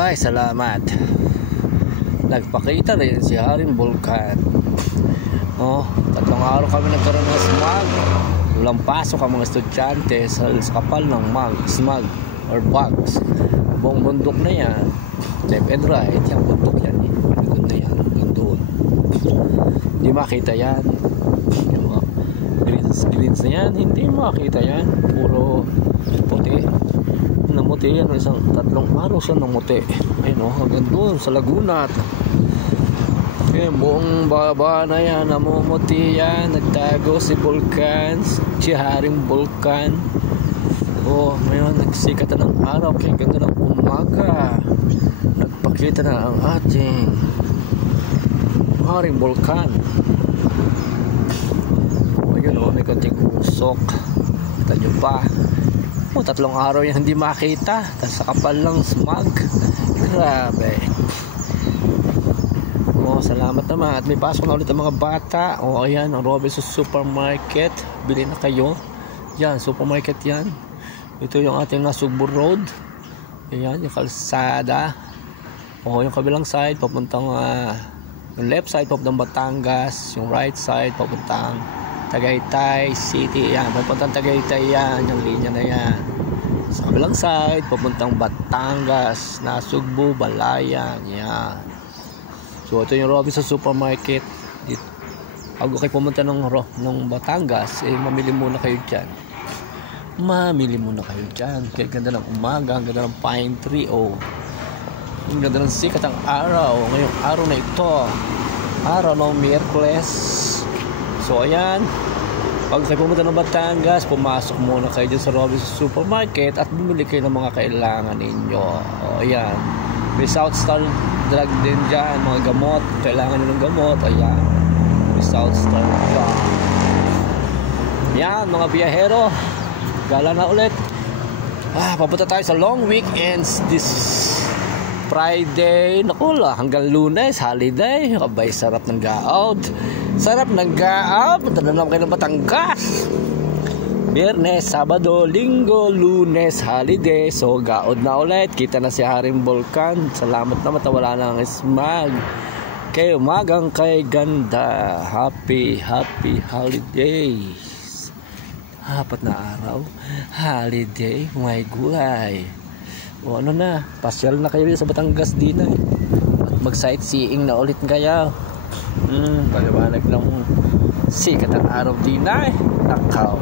Ay, salamat. Nagpakita rin si Haring Bulkan. Oh, 3 araw kami nagkaroon ng smog. Walang pasok ang mga estudyante sa kapal ng smog or bugs. Buong bundok na yan, left and right, yung bundok yan, likod na yan, hanggang doon. Hindi makita yan. Yung mga greens na yan, hindi makita yan. Puro puti. Namuti yan, 3 araw siya namuti. Ayun o, hanggang doon sa Laguna. Okay, buong baba na yan, namumuti yan. Nagtago si Bulkan, si Haring Bulkan. Oh, ngayon nagsikat na ng araw, kaya ganda ng umaga. Nagpakita na ang ating Haring Bulkan. Oh, yun o, may konting usok. Kita nyo pa. Oh, 3 araw yan hindi makita. Tapos sa kapal lang smog. Grabe. Oh, salamat naman. At may pasok na ulit ang mga bata. Oh, ayan, ang Robinsons Supermarket. Bili na kayo. Yan, supermarket yan. Ito yung ating Nasugbu Road. Ayan, yung kalsada. Oh, yung kabilang side papuntang yung left side papuntang Batangas, yung right side papuntang Tagaytay City. Yan, papuntang Tagaytay yan, yung linya na yan. Sa kabilang side papuntang Batangas, Nasugbu, Balayan. Yan. So ito yung Robinsons Supermarket. Dito. Bago kayo pumunta ng Batangas, mamili muna kayo dyan. Kaya ganda ng umaga, ang ganda ng pine tree. Oh, ang ganda ng sikat ang araw ngayong araw na ito, araw ng Miyerkules. So ayan, pag kayo pumunta ng Batangas, pumasok muna kayo dyan sa Robinsons Supermarket at bumili kayo ng mga kailangan ninyo. Oh, ayan, may South Star Drug din dyan, mga gamot, kailangan nyo ng gamot. Ayan, may South Star Drug. Yan, mga biyahero, gala na ulit. Papunta tayo sa long weekends this Friday. Naku, hanggang Lunes, holiday. Abay, sarap ng ga-out. Punta na naman kayo ng Batangas. Biyernes, Sabado, Linggo, Lunes, holiday. So, ga-out na ulit. Kita na si Haring Bulkan. Salamat naman, wala na ang smog. Kay umagang kay ganda. Happy holidays. 4 na araw, holiday, may gulay. O ano na, pasyal na kayo sa Batangas din at mag-sightseeing na ulit kayo. Paliwanag ng sikat ang araw din ay. Nakaw.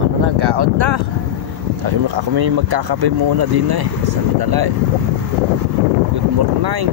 Ano na, gaot na. Sabi mo, ako may magkakape muna din ay. Sa Midalay. Good morning.